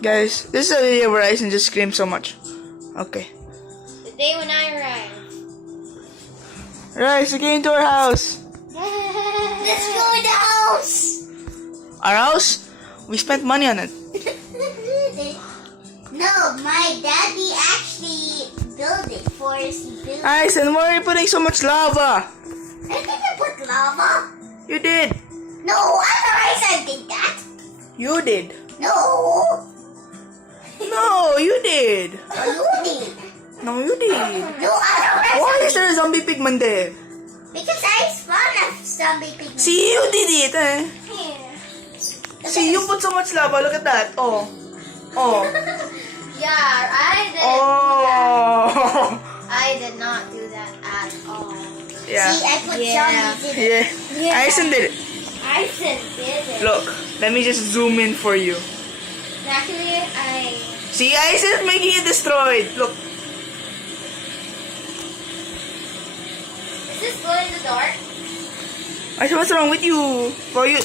Guys, this is a video where Aisen just screams so much. Okay. The day when I arrive. Rise, get into our house. Let's go in the house. Our house? We spent money on it. No, my daddy actually built it for us to build. Aisen, why are you putting so much lava? I didn't put lava. You did. No, otherwise I did that. You did. No. No, you did. You did. No, you did. No, otherwise Why is there a zombie pigman there? because I spawned a zombie pigman. See, you did it, eh? Here. See, you put so much lava. Look at that. Oh. Oh. Yeah, I didn't do Oh. that. I did not do that at all. Yeah. See, I put Yeah. zombies in it. Yeah. Aisen did it. I said did it. Look, let me just zoom in for you. Actually, See, Aisen is making it destroyed. Look. Is this glow in the dark? Aisen, what's wrong with you? Why you?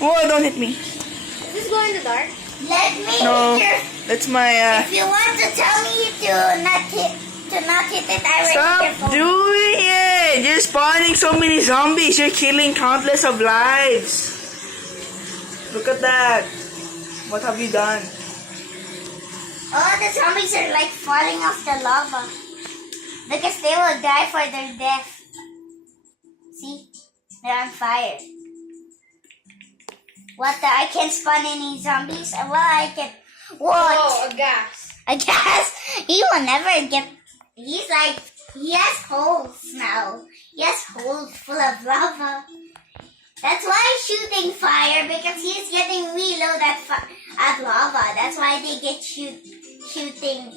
Whoa, don't hit me. Is this glow in the dark? Let me No, hit your... that's my. If you want to tell me to not hit it, I will Stop hit your phone. doing it! You're spawning so many zombies. You're killing countless of lives. Look at that. What have you done? Oh, the zombies are like falling off the lava. Because they will die for their death. See? They're on fire. What the? I can't spawn any zombies? Well, I can. What? Oh, a gas. I guess he will never get. He's like, he has holes now. He has holes full of lava. That's why he's shooting fire, because he's getting reload at lava. That's why they get shooting.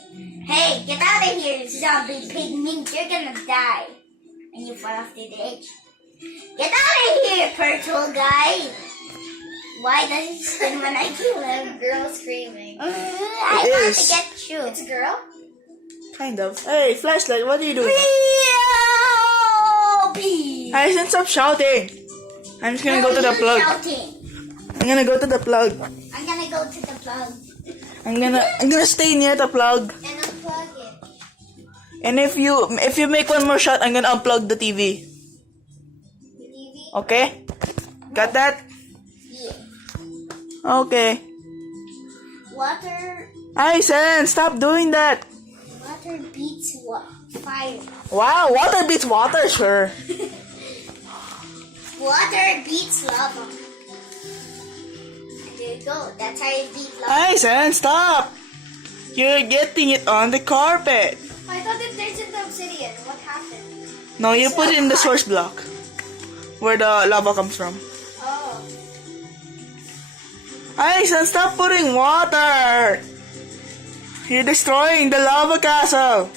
Hey, get out of here, zombie pigman. You're gonna die. And you fall off the edge. Get out of here, purple guy. Why does he spin when I kill him? Girl screaming. I It want is. to get you. It's a girl? Kind of. Hey, flashlight, what are you doing? P. Aisen, stop shouting. I'm just gonna go to the plug. Shouting. I'm gonna go to the plug. I'm gonna go to the plug I'm gonna stay near the plug. and unplug it. And if you make one more shot, I'm gonna unplug the TV. The TV? Okay? Got that? Yeah. Okay. Water. Aisen, stop doing that. Water beats fire. Wow, water beats water, sure. Water beats lava. And there you go. That's how you beat lava. Aisen, stop. You're getting it on the carpet. I thought it turns into obsidian. What happened? No, you put it in the source block. Where the lava comes from. Oh. Aisen, stop putting water. You're destroying the lava castle.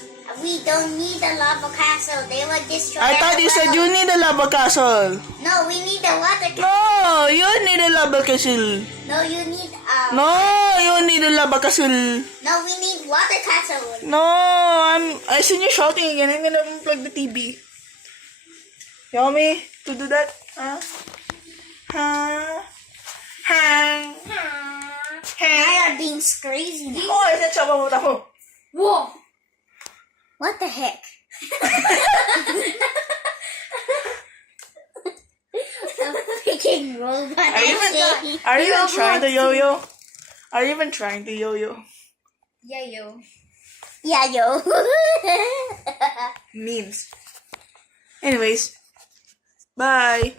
We don't need a lava castle. They will destroy I thought our you said world. you need a lava castle. No, we need a water castle. No, you need a lava castle. No, you need No, you need a lava castle. No, we need water castle. No, I seen you shouting again. I'm gonna unplug the TV. You want me to do that? Huh? Huh? Huh? I are being crazy. Oh, I said siya pamunta ko. Whoa! What the heck? A freaking robot. Are you even trying to yo-yo? Are you even trying to yo-yo? Yeah, yo. Yeah, yo. Memes. Anyways, bye.